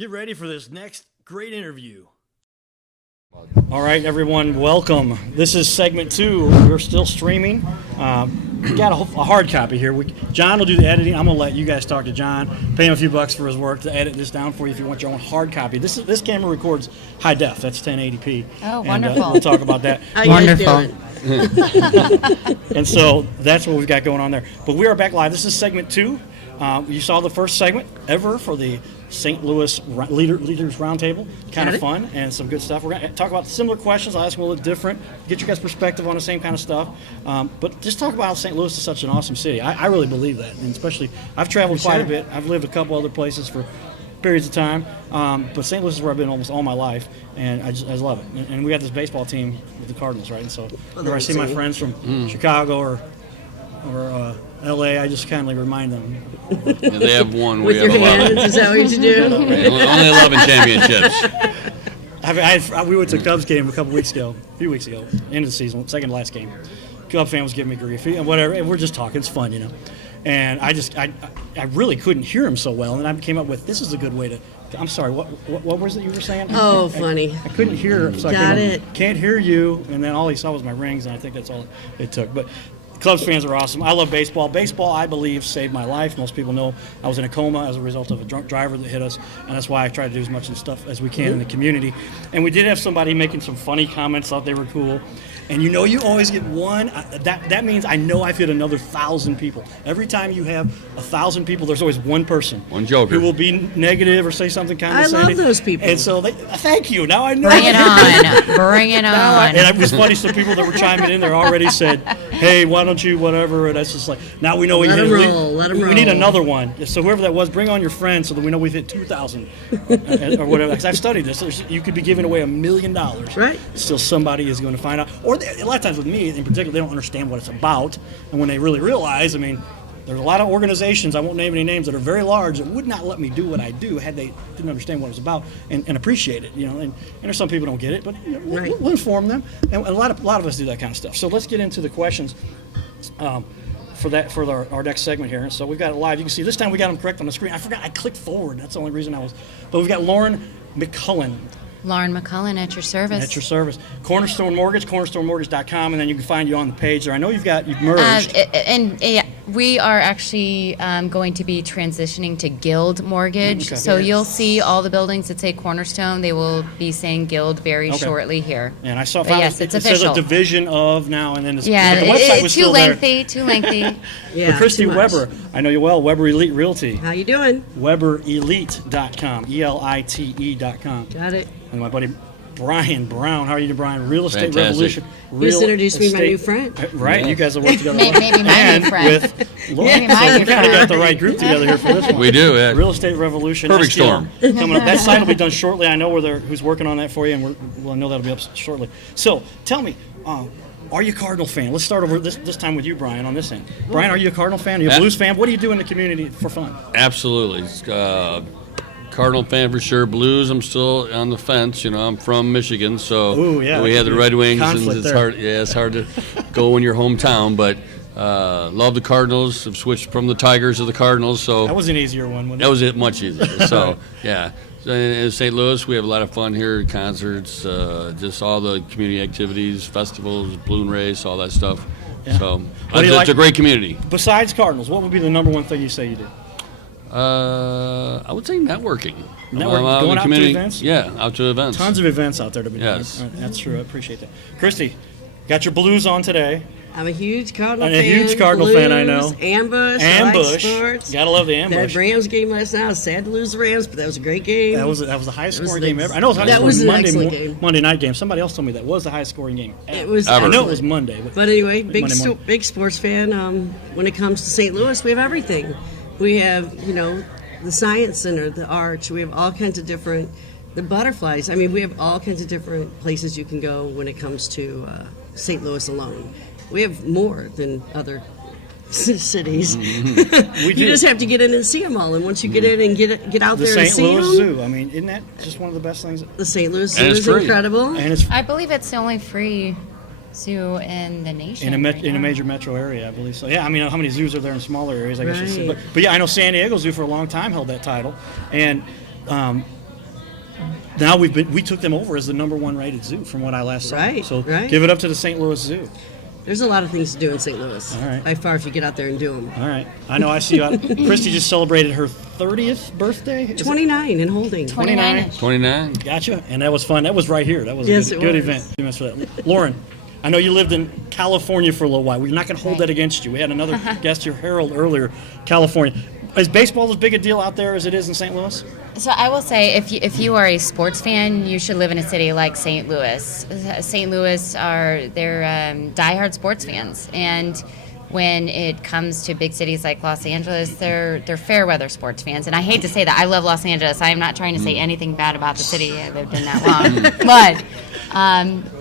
Get ready for this next great interview. All right, everyone, welcome. This is segment 2. We're still streaming. We got a hard copy here. John will do the editing. I'm going to let you guys talk to John, pay him a few bucks for his work to edit this down for you if you want your own hard copy. This camera records high def. That's 1080p. Oh, and, wonderful. we'll talk about that. Wonderful. And so that's what we've got going on there. But we are back live. This is segment 2. You saw the first segment ever for the St. Louis Leaders Roundtable. Kind of fun and some good stuff. We're going to talk about similar questions. I'll ask them a little different, get your guys' perspective on the same kind of stuff. But just talk about how St. Louis is such an awesome city. I really believe that. And especially, I've traveled quite a bit. I've lived a couple other places for periods of time. But St. Louis is where I've been almost all my life. And I just love it. And we got this baseball team with the Cardinals, right? And so whenever I see my friends from Chicago or L.A., I just kind of remind them. Yeah, they have one. With We have your 11. hands, is that what you do? Only 11 championships. We went to a Cubs game a few weeks ago, end of the season, second to last game. Cub fan was giving me grief and whatever, and we're just talking. It's fun, you know. And I really couldn't hear him so well, and I came up with, this is a good way to. I'm sorry, what was it you were saying? Oh, funny. I couldn't hear, so Got I it. can't hear you, and then all he saw was my rings, and I think that's all it took. But Cubs fans are awesome. I love baseball. Baseball, I believe, saved my life. Most people know I was in a coma as a result of a drunk driver that hit us, and that's why I try to do as much stuff as we can in the community. And we did have somebody making some funny comments, thought they were cool. And you always get one. That means I know I've hit another 1,000 people. Every time you have 1,000 people, there's always one person. One joker. Who will be negative or say something condescending. I love those people. And so, thank you. Now I know. Bring it on. Bring it on. And it was funny, some people that were chiming in there already said, hey, why don't you, whatever. And that's just like, now we know we Let hit 'em roll, let 'em we need roll. another one. So whoever that was, bring on your friends so that we know we've hit 2,000 or whatever. Because I've studied this. You could be giving away $1 million. Right. Still somebody is going to find out. Or a lot of times with me, in particular, they don't understand what it's about. And when they really realize, there's a lot of organizations, I won't name any names, that are very large that would not let me do what I do had they didn't understand what it was about and appreciate it. And there's some people don't get it, but we'll inform them. And a lot of us do that kind of stuff. So let's get into the questions for our next segment here. So we've got it live. You can see this time we got them correct on the screen. I forgot I clicked forward. That's the only reason But we've got Lauren McCullen. Lauren McCullen at your service. At your service. Cornerstone Mortgage, cornerstonemortgage.com, and then you can find you on the page there. I know you've merged. We are actually going to be transitioning to Guild Mortgage. Okay. So you'll see all the buildings that say Cornerstone. They will be saying Guild very shortly here. And I saw But yes, it it's says official. a division of now, and then the Yeah, website was too still lengthy. Too lengthy. Yeah, But Christy too much. Weber, I know you well, Weber Elite Realty. How you doing? WeberElite.com, ELITE.com. Got it. And my buddy Brian Brown. How are you doing, Brian? Real Estate Fantastic. Revolution. Just introduced me to my new friend. Right, you guys will work together. Maybe my new friend. With Lauren. Maybe my So new we kind of friend. got the right group together here for this one. We do, yeah. Real Estate Revolution. Perfect STL storm. Coming up. That site will be done shortly. I know who's working on that for you, and we'll know that'll be up shortly. So tell me, are you a Cardinal fan? Let's start over this time with you, Brian, on this end. Brian, are you a Cardinal fan? Are you a Blues fan? What do you do in the community for fun? Absolutely. Cardinal fan for sure. Blues, I'm still on the fence. I'm from Michigan, so Ooh, yeah, we have the Red Wings, and conflict it's there. hard. Yeah, it's hard to go in your hometown, but love the Cardinals. I've switched from the Tigers to the Cardinals, so That was an easier one, wasn't it? that was it much easier. So yeah. So in St. Louis, we have a lot of fun here, concerts, just all the community activities, festivals, balloon race, all that stuff. Yeah. So What do you it's like- a great community. Besides Cardinals, what would be the number one thing you say you do? I would say networking. Networking, going out to community. events? Yeah, out to events. Tons of events out there to be done. Yes. That's true. I appreciate that. Christy, got your Blues on today. I'm a huge Cardinal I'm fan. a huge Cardinal fan, I know. Blues, Ambush. I like Ambush. sports. Gotta love the That ambush. Rams game last night. I was sad to lose the Rams, but that was a great game. That was the highest It was scoring an game ex- ever. I know it was the that highest was scoring an excellent game. Monday night game. Somebody else told me that was the highest scoring game ever. It was. I know it excellent. was Monday. But anyway, Monday morning. big sports fan. When it comes to St. Louis, we have everything. We have, the Science Center, the Arch. We have all kinds of different, the butterflies. We have all kinds of different places you can go when it comes to St. Louis alone. We have more than other cities. We do. You just have to get in and see them all. And once you get in and get out The there and St. see Louis them, Zoo. Isn't that just one of the best things? the St. Louis Zoo And it's is free. incredible. And it's I believe it's the only free zoo in the nation. in right a now. major metro area, I believe so. Yeah, how many zoos are there in smaller areas? I guess. Right. But yeah, I know San Diego Zoo for a long time held that title, and now we took them over as the #1 rated zoo from what I last saw. Right, So right. give it up to the St. Louis Zoo. There's a lot of things to do in St. Louis. All right. By far, if you get out there and do them. All right. I know. I see you out. Christy just celebrated her 30th birthday. Is it? 29 and holding. 29-ish. 29. Gotcha. And that was fun. That was right here. That was Yes, a it good was. event. Thanks for that. Lauren, I know you lived in California for a little while. We're not going to hold Right. that against you. We had another guest here, Harold, earlier, California. Is baseball as big a deal out there as it is in St. Louis? So I will say, if you are a sports fan, you should live in a city like St. Louis. St. Louis they're diehard sports fans, and when it comes to big cities like Los Angeles, they're fair weather sports fans. And I hate to say that. I love Los Angeles. I am not trying to say anything bad about the city. I lived in that long,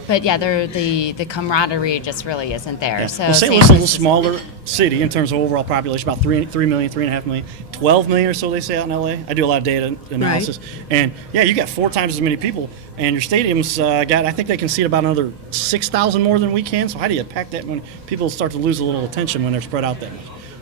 but yeah, the camaraderie just really isn't there. Yeah. So Well, St. Louis is a little smaller city in terms of overall population, about 3 million, 3.5 million, 12 million or so they say out in LA. I do a lot of data analysis. And yeah, you got 4 times as many people, and your stadium's got, I think they can seat about another 6,000 more than we can. So how do you pack that when people start to lose a little attention when they're spread out that much?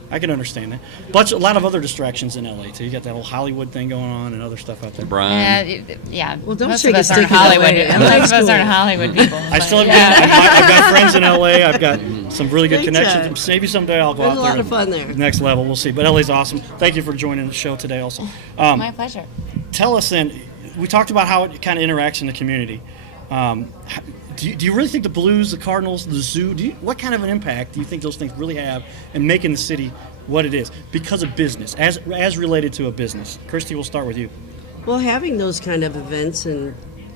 I can understand that. But a lot of other distractions in LA too. You got that whole Hollywood thing going on and other stuff out there. Brian. Yeah. Well, don't most shake of us a aren't stick in Hollywood. LA. Most of us Cool. aren't Hollywood people. I but still have yeah. I've got friends in LA. I've got some really good Big connections. time. Maybe someday I'll go There's out a there. lot of fun there. Next level, we'll see. But LA's awesome. Thank you for joining the show today also. My pleasure. Tell us then, we talked about how it kind of interacts in the community. Do you really think the Blues, the Cardinals, the zoo, what kind of an impact do you think those things really have in making the city what it is because of business, as related to a business? Christy, we'll start with you. Well, having those kind of events and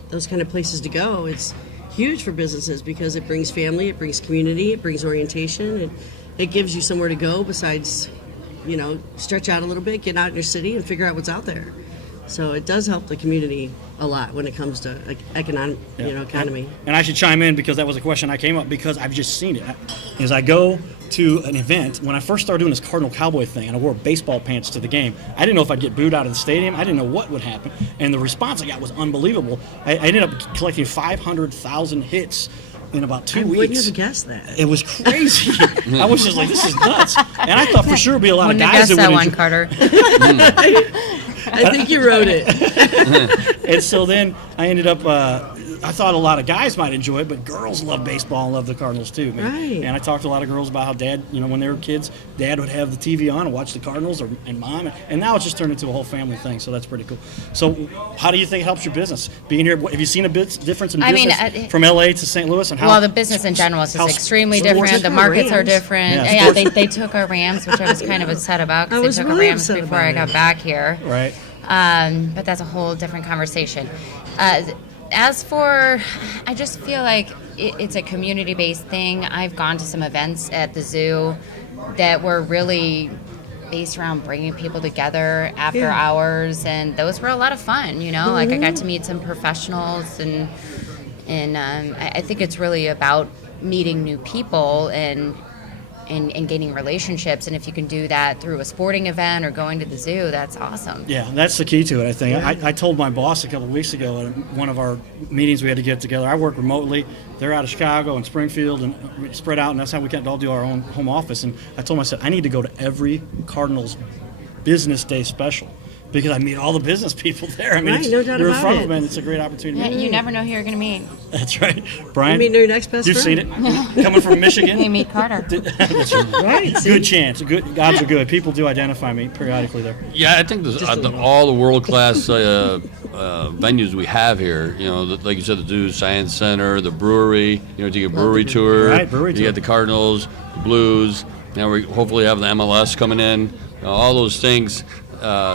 those kind of places to go, it's huge for businesses because it brings family, it brings community, it brings orientation, it gives you somewhere to go besides, stretch out a little bit, get out in your city and figure out what's out there. So it does help the community a lot when it comes to economy. And I should chime in because that was a question I came up because I've just seen it. As I go to an event, when I first started doing this Cardinal Cowboy thing and I wore baseball pants to the game, I didn't know if I'd get booed out of the stadium. I didn't know what would happen. And the response I got was unbelievable. I ended up collecting 500,000 hits in about 2 weeks. I wouldn't have guessed that. It was crazy. I was just like, this is nuts. And I thought for sure it'd be a lot Wouldn't of have guys guessed that that would one, enjoy. Carter. I think you wrote it. And so then I ended up, I thought a lot of guys might enjoy it, but girls love baseball and love the Cardinals too, man. Right. And I talked to a lot of girls about how dad, when they were kids, dad would have the TV on and watch the Cardinals and mom. And now it's just turned into a whole family thing, so that's pretty cool. So how do you think it helps your business? Being here, have you seen a difference in I mean, business from LA to St. Louis? And how? Well, the business in general is how just extremely sports- different. The Took our markets are Rams. different. Yeah, Yeah, sports- they took our Rams, which I was kind of upset about I because was they took really our Rams upset before about I it. got back here. Right. But that's a whole different conversation. As for, I just feel like it's a community-based thing. I've gone to some events at the zoo that were really based around bringing people together after Yeah. hours, and those were a lot of fun. Like I got to meet some professionals, and I think it's really about meeting new people and gaining relationships. And if you can do that through a sporting event or going to the zoo, that's awesome. Yeah, that's the key to it, I think. I told my boss a couple of weeks ago at one of our meetings we had to get together. I work remotely. They're out of Chicago and Springfield and spread out, and that's how we can all do our own home office. And I told him, I said, I need to go to every Cardinals Business Day special because I meet all the business people there. I mean, Right, no doubt you're in about front it. of them, and it's a great opportunity. Yeah, you never know who you're going to meet. That's right. Brian, You mean your next best you've friend? seen it? Coming from Michigan? You meet Carter. That's right. Right. see? Good chance. Good odds are good. People do identify me periodically there. Yeah, I think all the world-class venues we have here, like you said, the Zoo, Science Center, the brewery, to get a brewery tour. Right, brewery You tour. get the Cardinals, the Blues. Now we hopefully have the MLS coming in. All those things.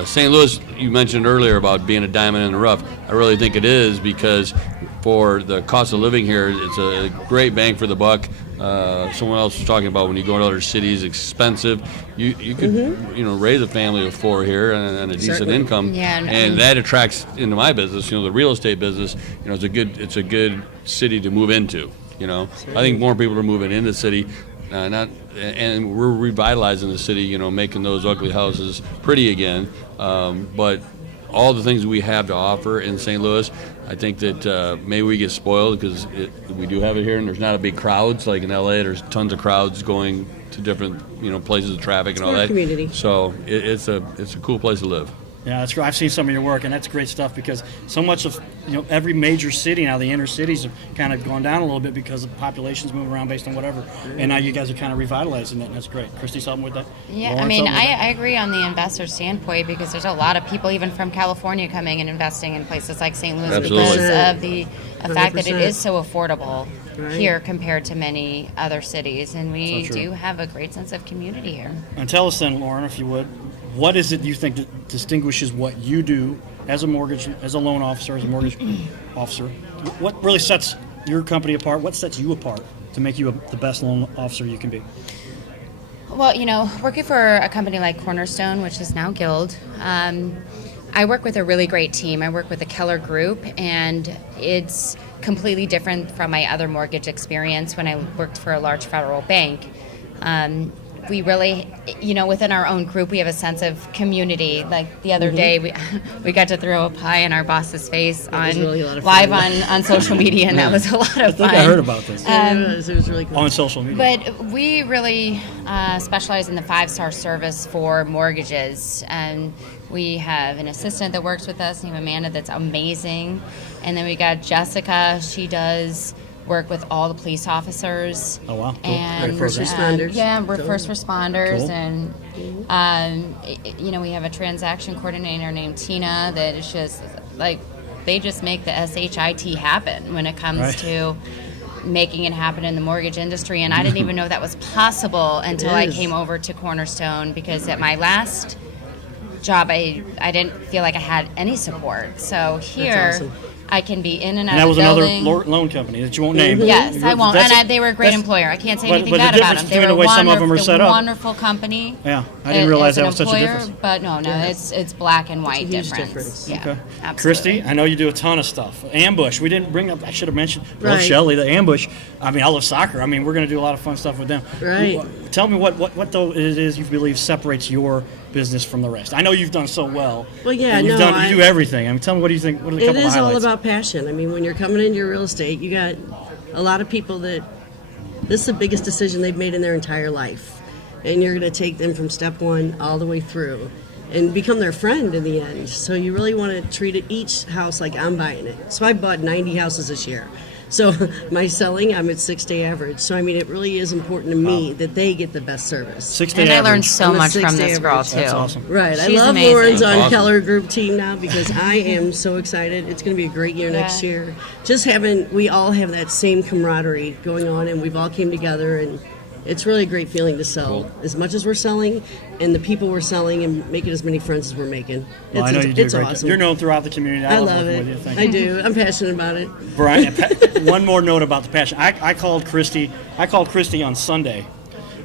St. Louis, you mentioned earlier about being a diamond in the rough. I really think it is because for the cost of living here, it's a great bang for the buck. Someone else was talking about when you go to other cities, expensive. You could raise a family of 4 here and a decent Certainly. income, Yeah, and that attracts into my business. The real estate business. It's a good city to move into. I think more people are moving into the city. And we're revitalizing the city, making those ugly houses pretty again. But all the things we have to offer in St. Louis, I think that maybe we get spoiled because we do have it here, and there's not a big crowds like in LA. There's tons of crowds going to different places of traffic and all more that. community. So it's a cool place to live. Yeah, that's great. I've seen some of your work, and that's great stuff because so much of every major city now, the inner cities have kind of gone down a little bit because the populations move around based on whatever. And now you guys are kind of revitalizing it, and that's great. Christy, something with that? Yeah, Lauren, I mean, something with that? I agree on the investor standpoint because there's a lot of people, even from California, coming and investing in places like St. Louis Absolutely. because of the fact that it 100%. is so affordable Right. here compared to many other cities, and we So true. do have a great sense of community here. And tell us then, Lauren, if you would, what is it you think that distinguishes what you do as a loan officer, as a mortgage officer? What really sets your company apart? What sets you apart to make you the best loan officer you can be? Well, working for a company like Cornerstone, which is now Guild, I work with a really great team. I work with the Keller Group, and it's completely different from my other mortgage experience when I worked for a large federal bank. We really, within our own group, we have a sense of community. Like the other day, we got to throw a pie in our boss's face was really a lot of live fun. on social media, and that was a lot of I think fun. I heard about this It was really cool. on social media. But we really specialize in the 5-star service for mortgages. And we have an assistant that works with us named Amanda that's amazing. And then we got Jessica. She does work with all the police officers. Oh, wow. Cool. And Great program. First responders. yeah, we're Cool. first responders. Cool. And, we have a transaction coordinator named Tina that is just like, they just make the SHIT happen when it comes Right. to making it happen in the mortgage industry. And I didn't even know that was possible until I is. came over to Cornerstone, because at my last job, I didn't feel like I had any support. So here, awesome. I can be in and out And that of was the another building. loan company that you won't name. Yes, I won't. That's- And they were a great that's- employer. I can't say but- anything but the bad about difference them. They between were the way some of them are set up- wonderful company. Yeah, I didn't realize as that an was such a employer, difference. But no, it's black and white huge difference. difference. Yeah, Okay. absolutely. Christy, I know you do a ton of stuff. Ambush, we didn't bring up, I should have mentioned, Bill Right. Shelley, the Ambush. I mean, I love soccer. I mean, we're going to do a lot of fun stuff with them. Right. Tell me what though it is you believe separates your business from the rest. I know you've done so well. Well, yeah, and no, you do everything. I mean, tell me, what do you think? What are the It couple of is all highlights? about passion. I mean, when you're coming into your real estate, you got a lot of people that this is the biggest decision they've made in their entire life. And you're going to take them from step one all the way through and become their friend in the end. So you really want to treat each house like I'm buying it. So I bought 90 houses this year. So my selling, I'm at 6-day average. So I mean, it really is important to me that they get the best service. 6-day And I learned average. so I'm a much from 6-day this girl average. too. That's awesome. Right. She's I love amazing. Lauren's on Awesome. Keller Group team now because I am so excited. It's going to be a great year next Yeah. year. Just we all have that same camaraderie going on, and we've all came together, and it's really a great feeling to sell as much as we're selling, and the people we're selling, and making as many friends as we're making. Well, I know you do it's a great job. awesome. You're known throughout the community. I love love working it. with you. Thank I you. do. I'm passionate about it. Brian, one more note about the passion. I called Christy on Sunday,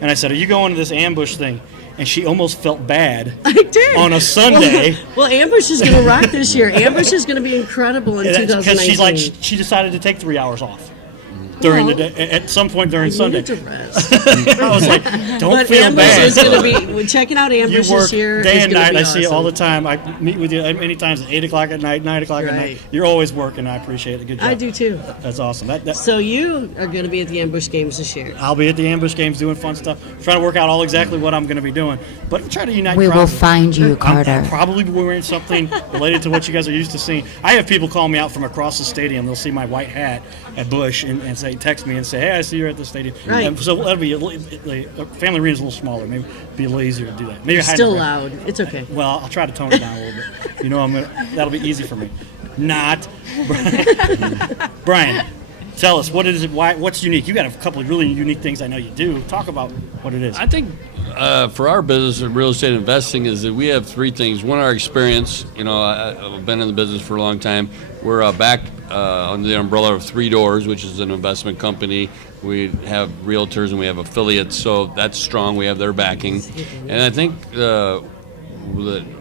and I said, "Are you going to this Ambush thing?" And she almost felt bad I did. on a Sunday. Well, Ambush is going to rock this year. Ambush is going to be incredible in 2019. She's like, she decided to take 3 hours off during the day, at some point during You Sunday. need to rest. I was like, don't But feel Ambush bad. is going to be. We're checking out You Ambush work this year. day It's and gonna night. be I see it all the awesome. time. I meet with you many times at 8 o'clock at night, 9 o'clock at night. Right. You're always working. I appreciate it. Good job. I do too. That's awesome. So you are going to be at the Ambush games this year. I'll be at the Ambush games doing fun stuff, trying to work out all exactly what I'm going to be doing. But try to unite We will crowds. find you, I'll Carter. probably be wearing something related to what you guys are used to seeing. I have people call me out from across the stadium. They'll see my white hat at Bush and say, text me and say, "Hey, I see you at the stadium." Right. And so that'll be family arena is a little smaller. Maybe it'd be a little easier to do that. Maybe It's hide still in the back. loud. It's okay. Well, I'll try to tone it down a little bit. You know, that'll be easy for me. Not. Brian, tell us, what is it? What's unique? You got a couple of really unique things I know you do. Talk about what it is. I think for our business in real estate investing is that we have three things. One, our experience. You know, I've been in the business for a long time. We're back under the umbrella of Three Doors, which is an investment company. We have realtors and we have affiliates, so that's strong. We have their backing. And I think that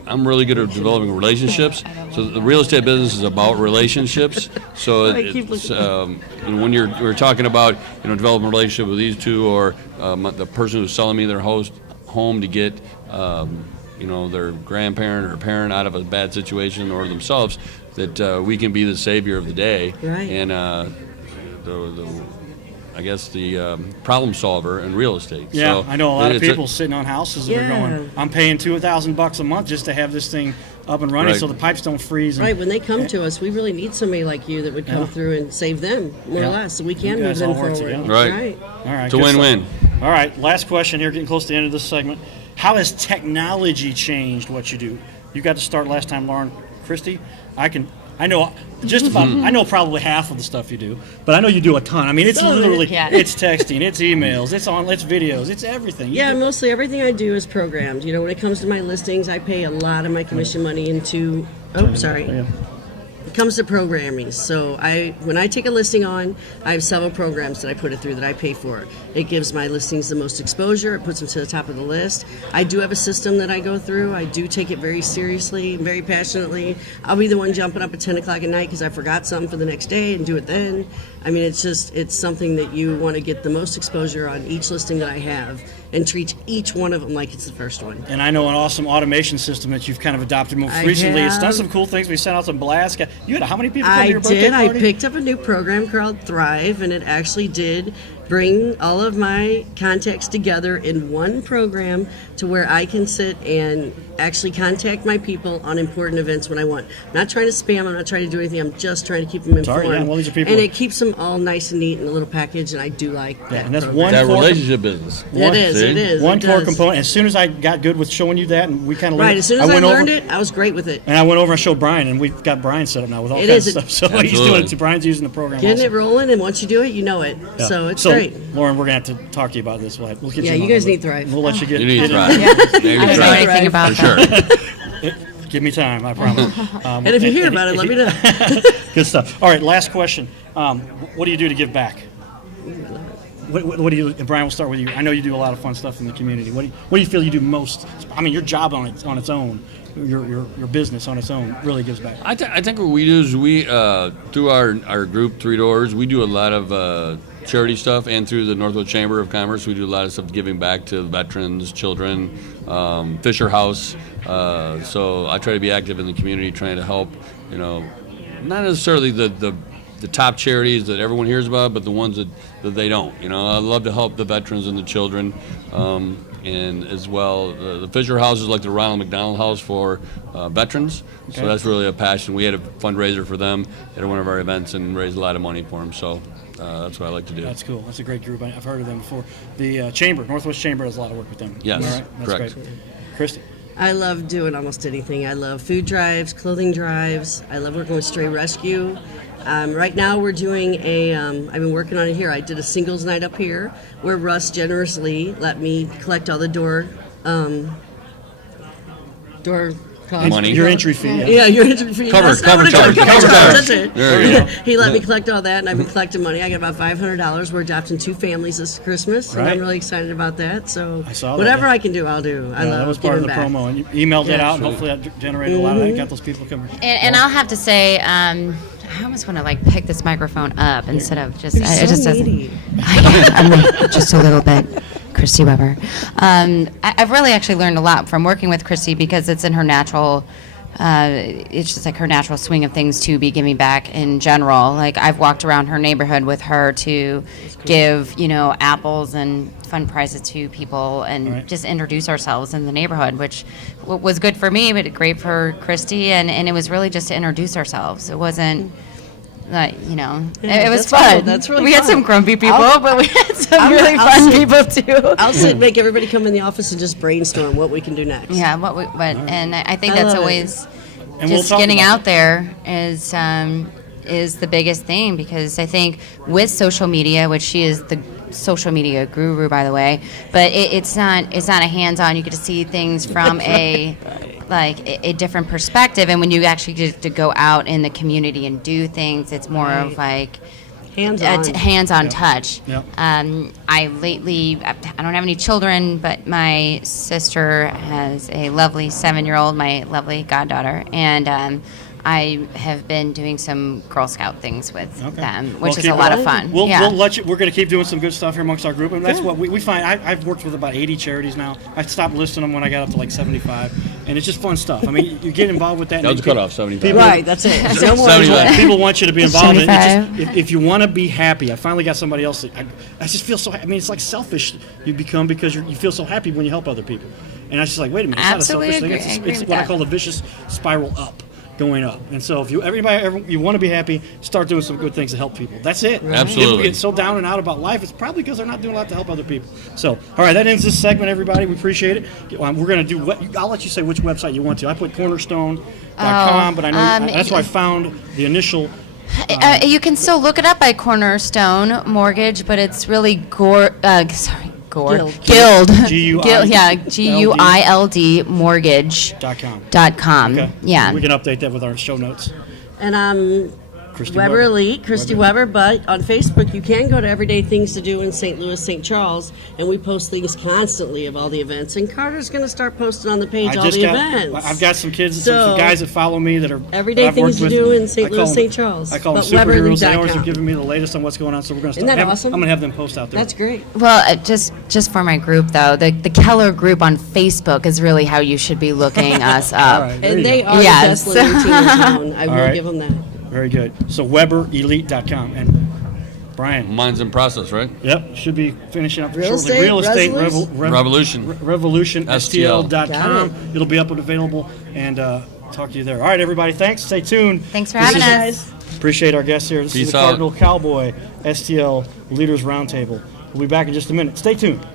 I'm really good at developing relationships. So the real estate business is about relationships. So I keep it's, looking. when we're talking about developing a relationship with these two, or the person who's selling me their home to get their grandparent or parent out of a bad situation or themselves, that we can be the savior of the day. Right. And I guess, the problem solver in real estate. Yeah, So I know a lot of it's people sitting on houses that are Yeah. going, I'm paying $2,000 a month just to have this thing up and running Right. so the pipes don't freeze. And Right, when they come to us, we really need somebody like you that would come Yeah. through and save them, more Yeah. or less, so we You can move guys them all work forward. together. Right. All right, It's a good stuff. win-win. All right, last question here, getting close to the end of this segment. How has technology changed what you do? You got to start last time, Lauren. Christy, I know just about, Mm-hmm. I know probably half of the stuff you do, but I know you do a ton. I mean, it's Some of it, literally, yeah. it's texting, it's emails, it's videos, it's everything. You Yeah, do- mostly everything I do is programmed. You know, when it comes to my listings, I pay a lot of my commission money into. Oh, sorry. Yeah. It comes to programming. So when I take a listing on, I have several programs that I put it through that I pay for. It gives my listings the most exposure. It puts them to the top of the list. I do have a system that I go through. I do take it very seriously and very passionately. I'll be the one jumping up at 10 o'clock at night because I forgot something for the next day and do it then. I mean, it's something that you want to get the most exposure on each listing that I have and treat each one of them like it's the first one. And I know an awesome automation system that you've kind of adopted most I recently. It's done have. some cool things. We sent out some blasts. You had how many people come to I your birthday did. I party? picked up a new program called Thrive, and it actually did bring all of my contacts together in one program to where I can sit and actually contact my people on important events when I want. I'm not trying to spam. I'm not trying to do anything. I'm just trying to keep them informed. Sorry, yeah, well, these are people- and it keeps them all nice and neat in a little package, and I do like that. and that's program. one That for- relationship business. It is. See? It is. One it core does. component. As soon as I got good with showing you that, and we kind of Right. As soon as I went learned over, it, I was great with it. and I went over and showed Brian, and we've got Brian set up now with all It kinds is. of stuff. So he's doing Absolutely. it. Brian's using the program. Getting also. it rolling, and once you do it, you know it. Yeah. So it's great. Lauren, we're gonna have to talk to you about this. We'll get Yeah, you. you on guys that, need but Thrive. We'll let you get. You need to get try. in. Maybe I don't know try. anything about For that. sure. Give me time, I promise. And if you hear about it, let me know. Good stuff. All right, last question. What do you do to give back? What do you, and Brian, we'll start with you. I know you do a lot of fun stuff in the community. What do you feel you do most? I mean, your job on its own, your business on its own, really gives back. I think what we do is we, through our group, Three Doors, we do a lot of charity stuff, and through the Northwood Chamber of Commerce, we do a lot of stuff giving back to veterans, children, Fisher House. So I try to be active in the community, trying to help, not necessarily the top charities that everyone hears about, but the ones that they don't. I love to help the veterans and the children, and as well, the Fisher House is like the Ronald McDonald House for veterans. Okay. So that's really a passion. We had a fundraiser for them at one of our events and raised a lot of money for them. So that's what I like to do. That's cool. That's a great group. I've heard of them before. The Chamber, Northwest Chamber, does a lot of work with them. Yes, Am I right? That's correct. great. Christy. I love doing almost anything. I love food drives, clothing drives. I love working with Stray Rescue. Right now we're doing I've been working on it here. I did a singles night up here where Russ generously let me collect all the door costs. Money. Your entry fee. Yeah. Yeah, your entry fee. Cover That's not what it charge, comes- cover charge. That's it. There you go. He let me collect all that, and I've been collecting money. I got about $500. We're adopting 2 families this Christmas, and Right. I'm really excited about that. So I saw that, whatever yeah. I can do, I'll do. I Yeah, love that was part of giving the back. promo, and you emailed that Yeah. out, and hopefully that generated a lot of that. Got those people coming. And I'll have to say, I almost want to pick this microphone up instead of just. You're It just so doesn't. needy. I'm just a little bit. Christy Weber. I've really actually learned a lot from working with Christy because it's in her natural. It's just like her natural swing of things to be giving back in general. Like I've walked around her neighborhood with her to give, apples and fun prizes to people and Right. just introduce ourselves in the neighborhood, which was good for me, but great for Christy. And it was really just to introduce ourselves. It wasn't. It was that's fun. cool. That's really we had fun. some grumpy people, but we had some I'll- really I'll fun sit- people too. I'll sit and make everybody come in the office and just brainstorm what we can do next. Yeah, and I think I that's love it. always And we'll just talk getting about out there is the biggest thing because I think with social media, which she is the social media guru, by the way, but it's not a hands-on. You get to see things from a different perspective, and when you actually get to go out in the community and do things, it's more of like Hands-on. hands-on touch. Yeah. I don't have any children, but my sister has a lovely 7-year-old, my lovely goddaughter, and I have been doing some Girl Scout things with them, which Well, is keep a lot it- of fun. We'll yeah. let you. We're going to keep doing some good stuff here amongst our group, and that's what we find. I've worked with about 80 charities now. I stopped listing them when I got up to like 75. and it's just fun stuff. I mean, you get involved with that. That was and the cutoff, 75. people- Right, that's it. No more. 75. People want you to be involved in it. It's 75. just, if you want to be happy, I finally got somebody else. I just feel so. I mean, it's like selfish you become because you feel so happy when you help other people. And I was just like, wait a minute, it's Absolutely not a selfish agree. I thing. agree It's with what I that. call the vicious spiral up, going up. And so if you want to be happy, start doing some good things to help people. That's it. Absolutely. People get so down and out about life, it's probably because they're not doing a lot to help other people. So, all right, that ends this segment, everybody. We appreciate it. We're going to do what I'll let you say which website you want to. I put cornerstone.com, but I know that's where I found the initial. You can still look it up by Cornerstone Mortgage, but it's really Guild. Guild. Guild, yeah, GUILD mortgage.com. .com. Okay. Yeah. We can update that with our show notes. And Christy Weber Elite, Christy Weber, but on Facebook you can go to Everyday Things to Do in St. Louis, St. Charles, and we post things constantly of all the events. And Carter's going to start posting on the page all the events. I've got some kids, So, some guys that follow me that are Everyday I've worked Things to with. Do in St. I call Louis, them- St. Charles. I call them But superheroes. They WeberElite.com. always are giving me the latest on what's going on. So we're going to Isn't that awesome? I'm going to have them post out there. That's great. Well, just for my group though, the Keller group on Facebook is really how you should be looking us up. All right, there And you they go. are the Yes. best living team in town. I will right. give them that. Very good. So WeberElite.com. And Brian. Mine's in process, right? Yep, should be finishing up Real shortly. estate, Real estate Revolution. Revolution. Revolution STL. STL.com. Got It'll be up and available, and talk to you there. All right, everybody, thanks. Stay tuned. Thanks for This having is- us. Appreciate our guests here. This is Peace the out. Cardinal Cowboy STL Leaders Roundtable. We'll be back in just a minute. Stay tuned.